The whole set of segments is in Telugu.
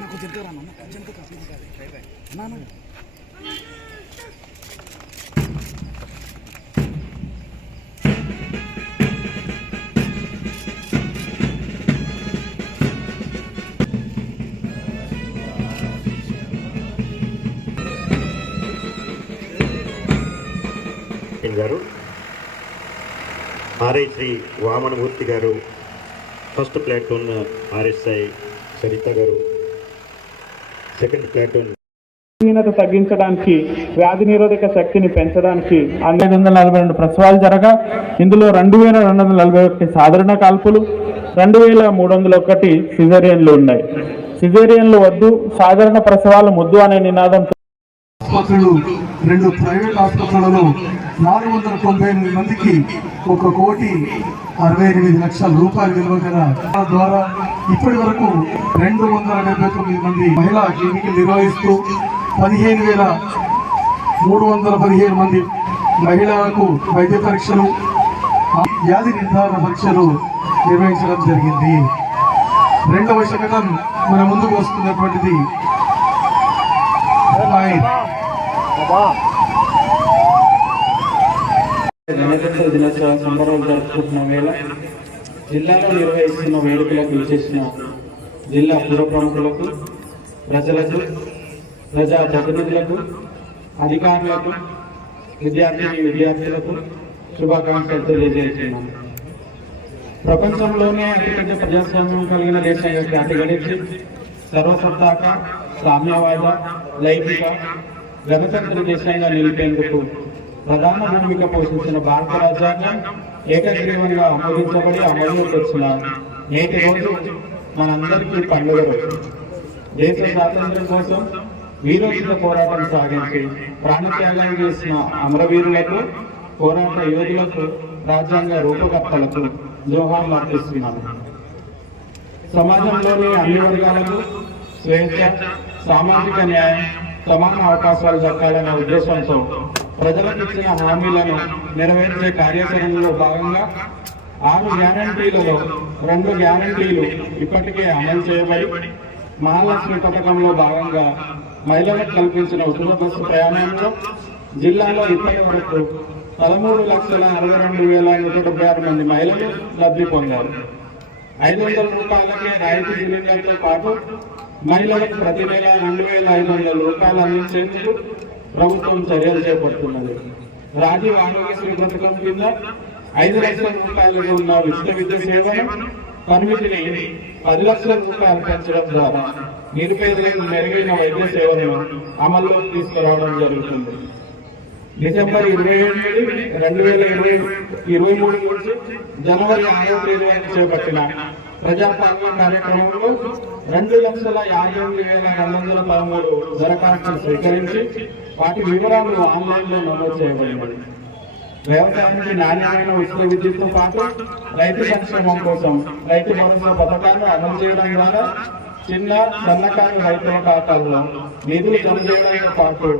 నాకు జనక రాను జనక ప్లీజ్ గారు. RI Shri Vamanamurthy garu first platoon RSI Saritha గారు. సెకండ్ ప్లాటూన్ బలహీనత తగ్గించడానికి వ్యాధి నిరోధక శక్తిని పెంచడానికి ఐదు వందల నలభై రెండు ప్రసవాలు జరగా ఇందులో రెండు వేల రెండు వందల నలభై ఒకటి సాధారణ కాల్పులు రెండు వేల మూడు వందల ఒకటి సిజేరియన్లు ఉన్నాయి. సిజేరియన్లు వద్దు సాధారణ ప్రసవాలు ముద్దు అనే నినాదంతో ఆసుపత్రులు రెండు ప్రైవేట్ ఆసుపత్రులలో నాలుగు వందల తొంభై ఎనిమిది మందికి ఒక కోటి అరవై ఎనిమిది లక్షల రూపాయలు విలువ గల ద్వారా ఇప్పటి వరకు రెండు వందల డెబ్బై తొమ్మిది మంది మహిళా క్లినిక్లు నిర్వహిస్తూ పదిహేను వేల మూడు వందల పదిహేను మంది మహిళలకు వైద్య పరీక్షలు వ్యాధి నిర్ధారణ పరీక్షలు నిర్వహించడం జరిగింది. రెండవ శకటం మన ముందుకు వస్తున్నటువంటిది. గణతంత్ర దినోత్సవ సందర్భంగా జరుపుకుంటున్న వేళ జిల్లాలో నిర్వహిస్తున్న వేడుకలకు విశేషణ జిల్లా పూర్వ ప్రముఖులకు ప్రజలకు ప్రజా ప్రతినిధులకు అధికారులకు విద్యార్థిని విద్యార్థులకు శుభాకాంక్షలు తెలియజేస్తున్నాను ప్రపంచంలోనే అతిపెద్ద ప్రజాస్వామ్యం కలిగిన దేశంగా ఖ్యాతి గడించి సర్వసత్తాక సామ్యవాద లైంగిక గణతంత్ర దేశంగా నిలిపేందుకు ప్రధాన భూమిక పోషించిన భారత రాజ్యాంగం ఏకగ్రీవంగా ఆమోదించబడి అమలులోకి వచ్చిన నేటి రోజు మనందరికీ పండుగ రోజు. దేశ స్వాతంత్ర్యం కోసం వీరోచిత పోరాటం సాగించి ప్రాణత్యాగం చేసిన అమరవీరులకు పోరాట యోధులకు రాజ్యాంగ రూపకర్తలకు జోహార్లు అర్పిస్తున్నాను సమాజంలోని అన్ని వర్గాలకు స్వేచ్ఛ సామాజిక న్యాయం సమాన అవకాశాలు దక్కాలనే ఉద్దేశంతో ప్రజలకు ఇచ్చిన హామీలను నెరవేర్చే కార్యాచరణలో భాగంగా ఆరు గ్యారంటీలలో రెండు గ్యారంటీలు ఇప్పటికే అమలు చేయబడి మహాలక్ష్మి పథకంలో భాగంగా మహిళలకు కల్పించిన ఉచిత బస్సు ప్రయాణంలో జిల్లాలో ఇప్పటి వరకు పదమూడు లక్షల అరవై రెండు వేల నూట డెబ్బై ఆరు మంది మహిళలు లబ్ధి పొందారు. ఐదు వందల రూపాయలకే రాయితీ సిలిండర్తో పాటు మహిళలకు ప్రతి నెల రెండు వేల ఐదు వందల రూపాయలు అందించేందుకు ప్రభుత్వం చర్యలు చేపడుతున్నది. రాజీవ్ ఆరోగ్యశ్రీ పథకం కింద ఐదు లక్షల రూపాయలుగా ఉన్న ఉచిత విద్య సేవను పరిమితిని పది లక్షల రూపాయలు పెంచడం ద్వారా నిరుపేదలకు మెరుగైన వైద్య సేవలను అమల్లోకి తీసుకురావడం జరుగుతుంది. డిసెంబర్ ఇరవై ఏడు రెండు వేల ఇరవై ఇరవై మూడు నుంచి జనవరి ఆరో తేదీ చేపట్టిన ప్రజాపాలన కార్యక్రమంలో రెండు లక్షల యాభై ఎనిమిది వేల రెండు వందల పదమూడు దరఖాస్తులు స్వీకరించి వాటి వివరాలు ఆన్లైన్లో నమోదు చేయబడినవి వ్యవసాయానికి నాణ్యమైన ఉచిత విద్యుత్తో పాటు రైతు సంక్షేమం కోసం రైతు భరోసా పథకాన్ని అమలు చేయడం ద్వారా చిన్న సన్నకారు రైతుల ఖాతాల్లో నిధులు జమ చేయడంతో పాటు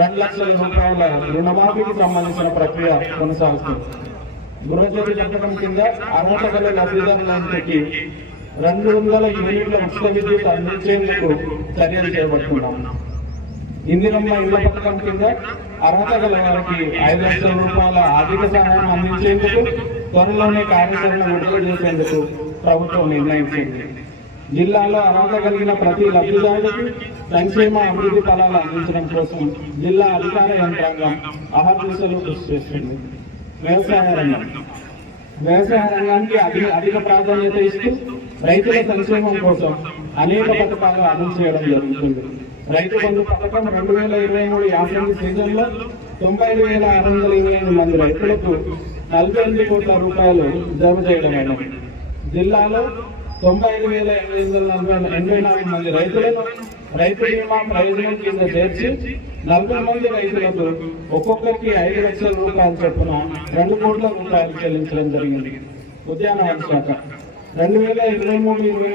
రెండు లక్షల రూపాయల రుణమాఫీకి సంబంధించిన ప్రక్రియ కొనసాగుతుంది గృహజ్యోతి పథకం కింద అర్హత గల లబ్ధిదారులందరికీ రెండు వందల యూనిట్ల ఉచిత విద్యుత్ అందించేందుకు చర్యలు చేపడుతున్నాం. ఇందిరమ్మ ఇళ్ళ పథకం కింద అర్హత గల వారికి ఐదు లక్షల రూపాయల ఆర్థిక సహాయం అందించేందుకు త్వరలోనే కార్యాచరణ విడుదల చేసేందుకు ప్రభుత్వం నిర్ణయించింది. జిల్లాలో అర్హత కలిగిన ప్రతి లబ్ధిదారుడికి సంక్షేమ అభివృద్ధి ఫలాలు అందించడం కోసం జిల్లా అధికార యంత్రాంగం అహర్నిశలు కృషి చేస్తుంది. వ్యవసాయ రంగం వ్యవసాయ రంగానికి అధిక అధిక ప్రాధాన్యత ఇస్తూ రైతుల సంక్షేమం కోసం అనేక పథకాలు అమలు చేయడం జరుగుతుంది. రైతు బంధు పథకం రెండు వేల ఇరవై మూడు యాభై సీజన్లో తొంభై ఐదు వేల ఆరు వందల ఇరవై ఎనిమిది మంది రైతులకు నలభై ఎనిమిది కోట్ల రూపాయలు జమ చేయడం జిల్లాలో తొంభై ఐదు వేల ఎనిమిది వందల నలభై ఎనభై నాలుగు మంది రైతులను రైతు బీమా ప్రయోజనం కింద చేర్చి నలభై మంది రైతులకు ఒక్కొక్కరికి ఐదు లక్షల రూపాయలు చొప్పున రెండు కోట్ల రూపాయలు చెల్లించడం జరిగింది. ఉద్యానవన శాఖ రెండు వేల ఇరవై మూడు ఇరవై